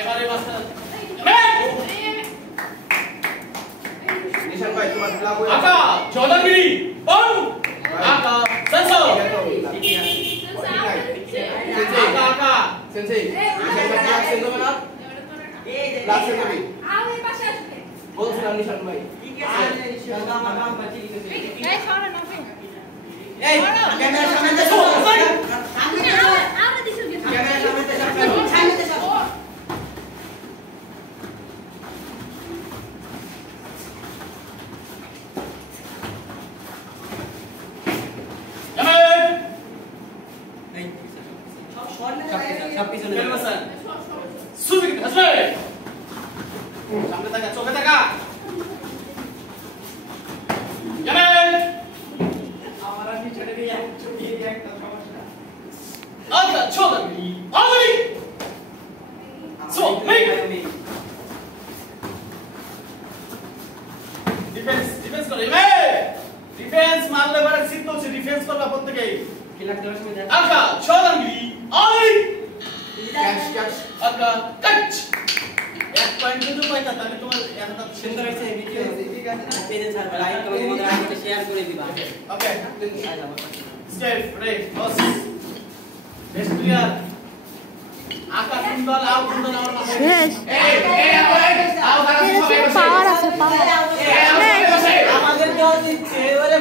এবারে মাস্টার निशान भाई तुम्हारा लागू है आका चौधरी बम आका सेंसर आका आका सेंसे निशान भाई क्लास सेंसर बना क्लास सेंसर भाई आओ ये पास আসবে बोल सुना निशान भाई এই সরে না এই ক্যামেরা সামনে দেখো সামনে আরে দিছো কি ক্যামেরা সামনে দেখো সামনে দেখো सब पीछे ले बसन सुबह हंसले सामने तक चौके तक जमेल हमारा भी छड़ गया छुट्टी गया एक समस्या आका चौधरी आली सो मेक डिफेंस করে মে ডিফেন্স মারলে বড় সিট তো ডিফেন্স করবা প্রত্যেকই किला क्लास में जा आका चौधरी आली कैच कैच आका कट एक पॉइंट কিন্তু পাইতা তাহলে তোমার এতটা सुंदर से वीडियो पेज ছাড় লাইক কমেন্ট মধ্যে রাখতে শেয়ার করে দিবা ওকে স্টেপ রেড বস বেস্ট প্লেয়ার আকা সুন্দর আউ সুন্দর আমার পাশে শেষ। এই আউ পাওয়ার আছে পাওয়ার আমাদের দল দিচ্ছে ওরে